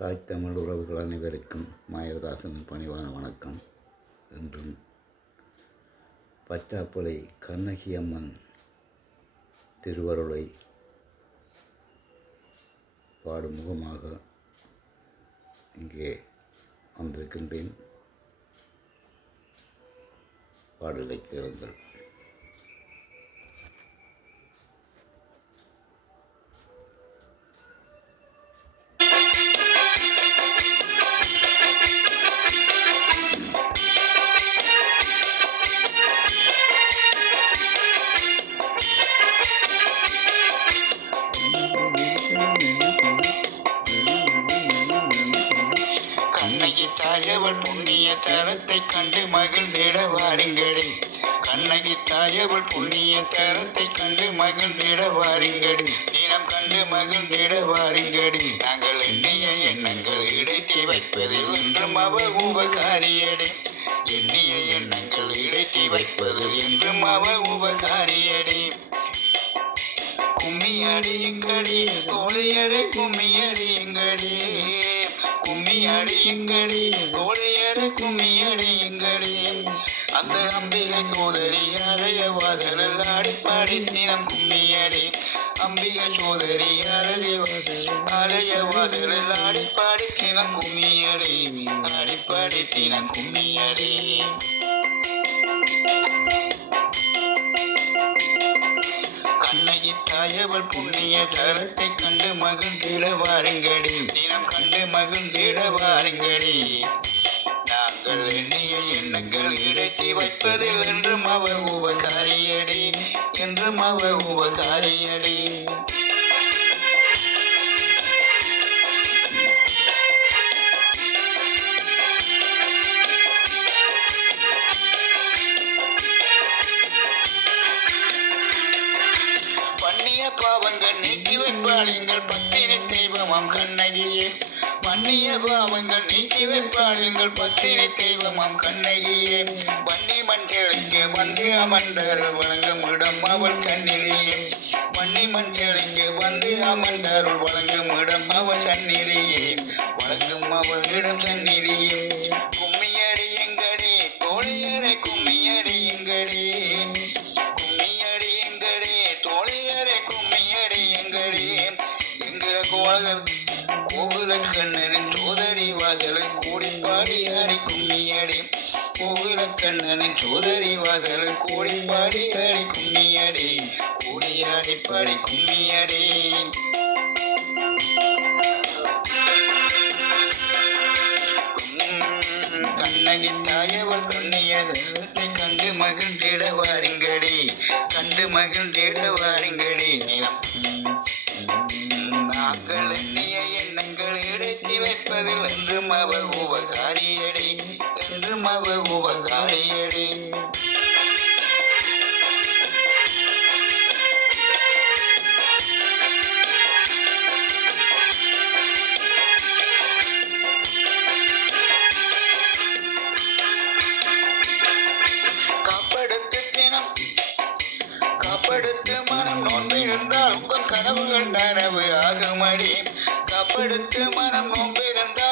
தாய் தமிழ் உறவுகள் அனைவருக்கும் மாயவதாசனின் பணிவான வணக்கம். என்றும் பச்சாப்பளை கண்ணகி அம்மன் திருவருளை பாடும் முகமாக இங்கே வந்திருக்கின்றேன். பாடலை கேளுங்கள் கண்ணகி தாயவள் புண்ணிய தரத்தை கண்டு மகிழ்ந்திட வாருங்கடி. கண்ணகி தாயவள் புண்ணிய தரத்தை கண்டு மகிழ்ந்திட வாருங்கடி. தினம் கண்டு மகிழ்ந்திட வாருங்கடி. நாங்கள் எண்ணிய எண்ணங்கள் இடைத்தி வைப்பதில் என்றும் அவ உபகாரியடி. எண்ணிய எண்ணங்கள் இடைத்தி வைப்பதில் என்றும் அவ உபகாரியடி. கும்மி அடியுங்கடி தோழியரை கும்மி கும்மி அடியுங்கடி தோழியரை கும்மி அடியுங்கடி அந்த அம்பிகை சோதரி அறைய வாசலில் ஆடிப்பாடி தினம் கும்மி அடி. அம்பிகை சோதரி அறைய அலைய வாசலில் ஆடிப்பாடி தினம் கும்மி அடி. ஆடிப்பாடி தினம் கும்மி அடி. கண்ணகி புண்ணிய தரத்தை கண்டு மகிழ்ந்திட வாருங்கடி. தினம் கண்டு மகிழ்ந்திட வாருங்கடி. நாங்கள் எண்ணிய எண்ணங்கள் இடத்தி வைப்பதில் என்றும் அவ உபகாரியடி. என்றும் அவ உபகாரியடி. வைப்பாள் எங்கள் பத்தினி தெய்வமாம் கண்ணகியே. மன்னிய பாவங்கள் நீக்கி வைப்பாள் எங்கள் பத்தினி தெய்வமாம் கண்ணகியே. வன்னி மஞ்சளுக்கு வந்து அமர்ந்தார் வழங்கும் இடம் அவள் கண்ணிலேயே வன்னி மஞ்சளுக்கு வந்து அமர்ந்தார் வழங்கும் இடம் அவள் சந்நிதியே. வழங்கும் அவள் இடம் சந்நிதியே. கும்மியடி எங்கடி கோழியரை கும்மியடி. கோகுல கண்ணனின் சோதரி வாசல் கூடி பாடி அடி கும்மியடி. கூடி அடி பாடி கும்மியடி கண்ணகி தாயவள் கண்ணிய தெய்வத்தை கண்டு மகிழ்ந்திட வாருங்கடி. கண்டு மகிழ்ந்திட வாருங்கடி. நிலம். நாங்கள் எண்ணிய எண்ணங்கள் இடத்தி வைப்பதில் என்றும் அவர் உபகாரியடி அவ மனம் நோன்பு இருந்தால் உங்கள் கனவுகள் நனவு ஆகுமடி. கப்படுத்து மனம் நோம்பிருந்தால்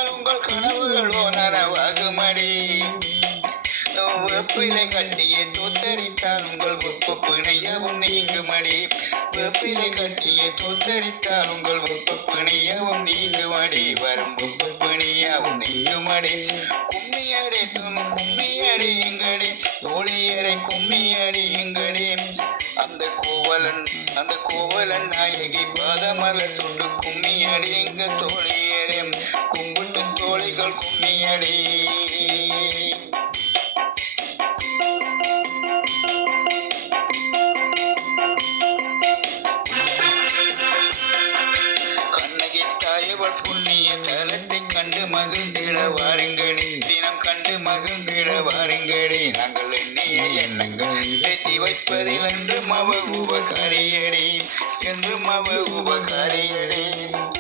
வெப்பிலை கட்டியே தோத்தரித்தால் உங்கள் வெப்ப பிணையவும் நீங்குமடி. வெப்பிலை கட்டியே தோத்தரித்தால் உங்கள் வெப்ப பிணையவும் நீங்குமடி. வரும் வெப்ப பிணையவும் நீங்குமடி கும்மியடி தும் கும்மியடி எங்கடி. தோழியரை கும்மியடி எங்கடி. அந்த கோவலன் அந்த கோவலன் நாயகி பாதமலர் சுட்டு கும்மியடி எங்க தோழியரே கும்பிட்டு தோழிகள் கும்மியடி தாயவள் புண்ணிய தலத்தை கண்டு மகிழ்ந்திட வாருங்கடி. தினம் கண்டு மகிழ்ந்திட வாருங்கடி. நாங்கள் எண்ணிய எண்ணங்கள் ஏற்றி வைப்பதில் என்று மவ உபகாரியடி. என்று மவ உபகாரியடி.